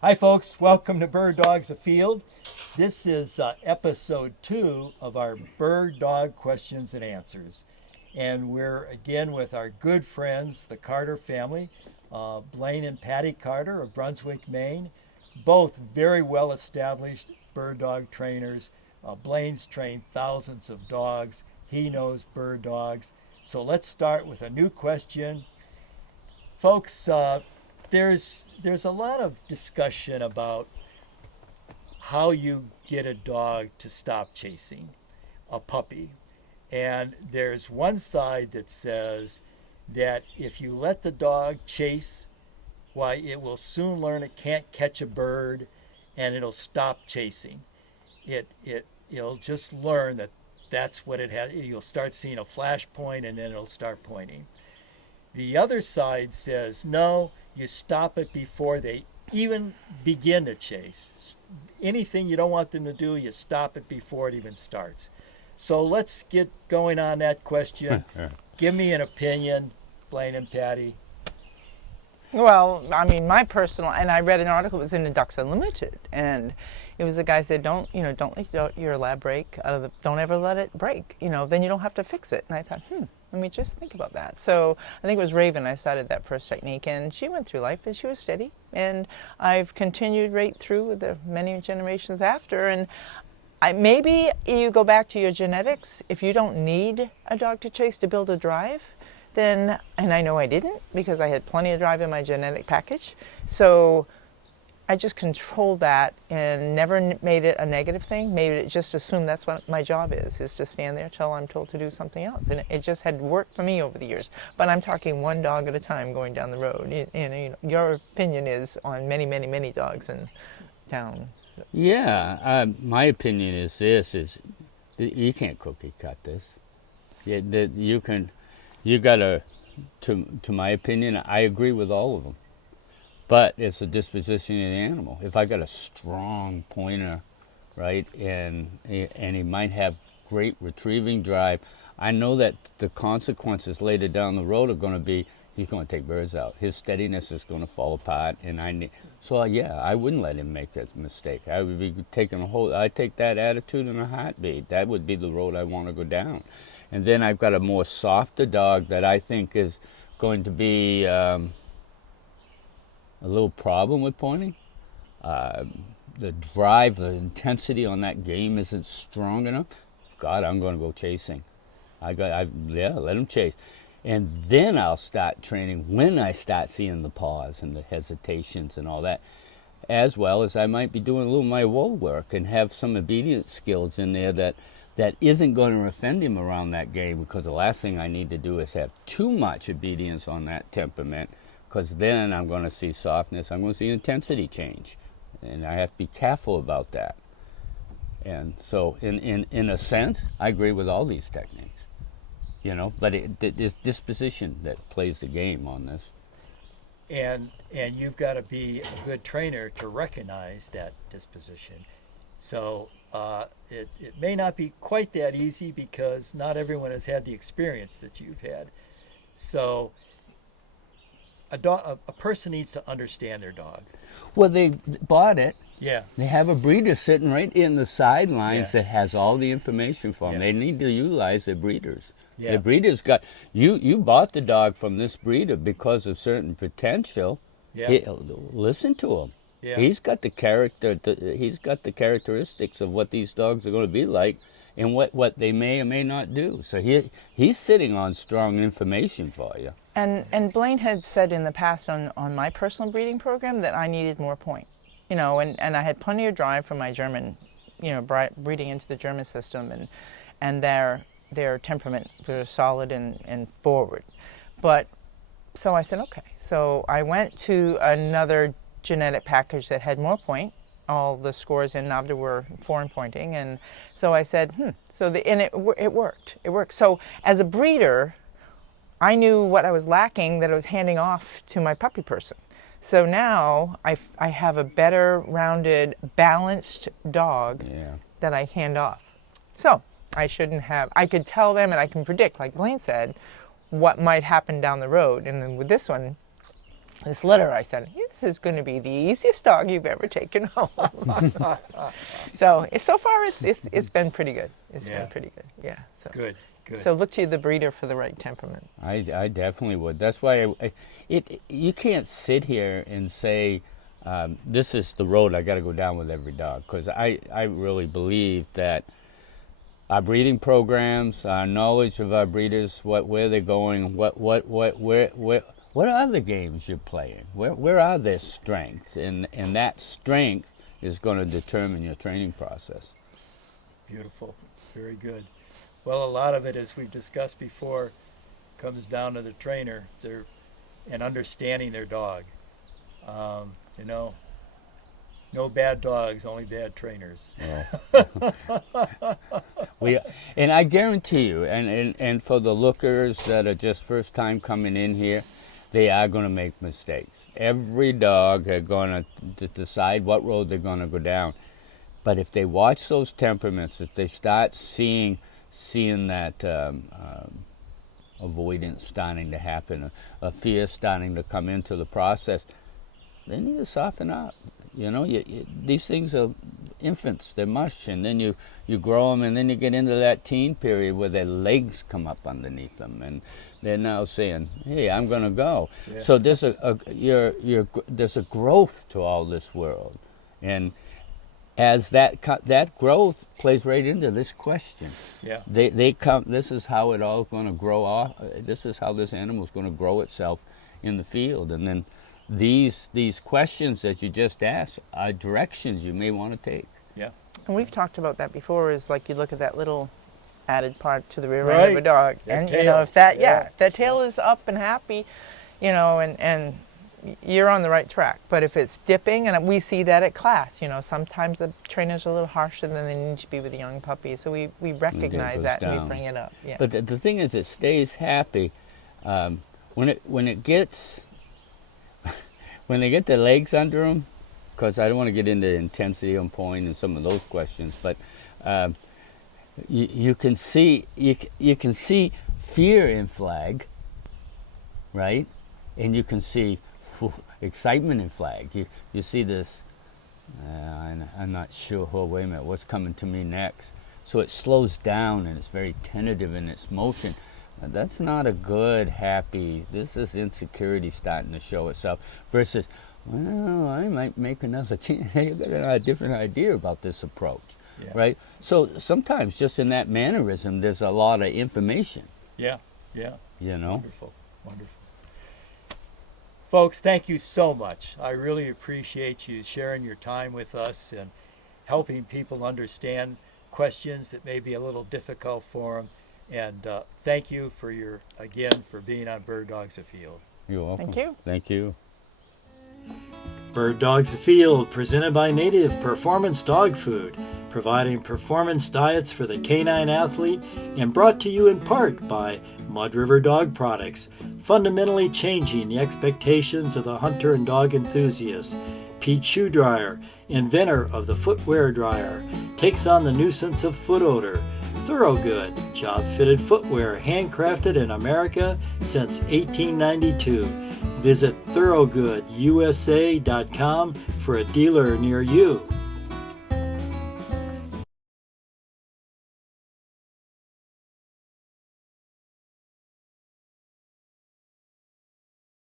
Hi, folks. Welcome to Bird Dogs Afield. This is episode 2 of our Bird Dog Questions and Answers. And we're again with our good friends, the Carter family, Blaine and Patti Carter of Brunswick, Maine. Both very well established bird dog trainers. Blaine's trained thousands of dogs. He knows bird dogs. So let's start with a new question. Folks, there's a lot of discussion about how you get a dog to stop chasing a puppy. And there's one side that says that if you let the dog chase, why it will soon learn it can't catch a bird and it'll stop chasing. It'll just learn that that's what it has. You'll start seeing a flash point and then it'll start pointing. The other side says, no, you stop it before they even begin to chase. Anything you don't want them to do, you stop it before it even starts. So let's get going on that question. Give me an opinion, Blaine and Patti. Well, I mean, my personal, and I read an article, it was in the Ducks Unlimited, and it was the guy said, don't let your lab break, don't ever let it break, then you don't have to fix it. And I thought, let me just think about that. So I think it was Raven, I started that first technique, and she went through life, and she was steady, and I've continued right through the many generations after, and maybe you go back to your genetics. If you don't need a dog to chase to build a drive, then, and I know I didn't because I had plenty of drive in my genetic package, so I just controlled that and never made it a negative thing. Made it just assume that's what my job is to stand there till I'm told to do something else. And it just had worked for me over the years. But I'm talking one dog at a time going down the road. And your opinion is on many, many, many dogs in town. Yeah, my opinion is this: is you can't cookie cut this. You gotta. To my opinion, I agree with all of them. But it's the disposition of the animal. If I got a strong pointer, right, and he might have great retrieving drive, I know that the consequences later down the road are going to be he's going to take birds out. His steadiness is going to fall apart, and I wouldn't let him make that mistake. I would be I take that attitude in a heartbeat. That would be the road I want to go down. And then I've got a more softer dog that I think is going to be a little problem with pointing. The drive, the intensity on that game isn't strong enough. God, I'm going to go chasing. Let him chase. And then I'll start training when I start seeing the pause and the hesitations and all that. As well as I might be doing a little of my wall work and have some obedience skills in there that isn't going to offend him around that game, because the last thing I need to do is have too much obedience on that temperament, because then I'm going to see softness, I'm going to see intensity change, and I have to be careful about that. And so in a sense, I agree with all these techniques, but it's disposition that plays the game on this. And you've got to be a good trainer to recognize that disposition. So it may not be quite that easy because not everyone has had the experience that you've had. So a person needs to understand their dog. Well, they bought it. Yeah. They have a breeder sitting right in the sidelines that has all the information for them. They need to utilize their breeders. Yeah. The breeder's got you bought the dog from this breeder because of certain potential. Yeah. Listen to him. Yeah. He's got the character. He's got the characteristics of what these dogs are going to be like, and what they may or may not do. So he's sitting on strong information for you. And Blaine had said in the past on my personal breeding program that I needed more point, and I had plenty of drive from my German, breeding into the German system, and their temperament was solid and forward, but so I said okay. So I went to another genetic package that had more point. All the scores in NAVDA were foreign pointing, and so I said, it worked. It worked. So as a breeder, I knew what I was lacking that I was handing off to my puppy person. So now I have a better, rounded, balanced dog that I hand off. So I could tell them, and I can predict, like Blaine said, what might happen down the road. And then with this one, this litter, I said, this is going to be the easiest dog you've ever taken home. So far it's been pretty good. It's been pretty good. Yeah. So. Good. Good. So look to the breeder for the right temperament. I definitely would. That's why you can't sit here and say, this is the road I got to go down with every dog, because I really believe that our breeding programs, our knowledge of our breeders, where they're going, what are the games you're playing, where are their strengths, and that strength is going to determine your training process. Beautiful. Very good. Well, a lot of it, as we've discussed before, comes down to the trainer and understanding their dog. You know, no bad dogs, only bad trainers. And I guarantee you, and for the lookers that are just first time coming in here, they are going to make mistakes. Every dog is going to decide what road they're going to go down. But if they watch those temperaments, if they start seeing that avoidance starting to happen, a fear starting to come into the process, they need to soften up. You know, these things are infants, they're mush, and then you grow them, and then you get into that teen period where their legs come up underneath them, and they're now saying, hey, I'm going to go. Yeah. So there's there's a growth to all this world. And as that growth plays right into this question. Yeah. They come. This is how it all going to grow off. This is how this animal is going to grow itself in the field. And then these questions that you just asked are directions you may want to take. Yeah. And we've talked about that before. Is like you look at that little added part to the rear end of a dog, and you know if that tail is up and happy, you know, and you're on the right track. But if it's dipping, and we see that at class, you know, sometimes the trainers are a little harsher than they need to be with a young puppy. So we recognize that and we bring it up. Yeah. But the thing is, it stays happy when it gets when they get their legs under them. Because I don't want to get into intensity on point and some of those questions, but you can see fear in Flag, right? And you can see excitement in Flag. You see this, I'm not sure, wait a minute, what's coming to me next? So it slows down and it's very tentative in its motion. Now, that's not a good, happy, this is insecurity starting to show itself versus, well, I might make another change. You've got a different idea about this approach, right? So sometimes just in that mannerism, there's a lot of information. Yeah. You know? Wonderful. Folks, thank you so much. I really appreciate you sharing your time with us and helping people understand questions that may be a little difficult for them. And thank you for being on Bird Dogs Afield. You're welcome. Thank you. Thank you. Bird Dogs Afield, presented by Native Performance Dog Food, providing performance diets for the canine athlete, and brought to you in part by Mud River Dog Products, fundamentally changing the expectations of the hunter and dog enthusiast. Pete Shoe Dryer, inventor of the footwear dryer, takes on the nuisance of foot odor. Thorogood, job-fitted footwear handcrafted in America since 1892. Visit thoroughgoodusa.com for a dealer near you.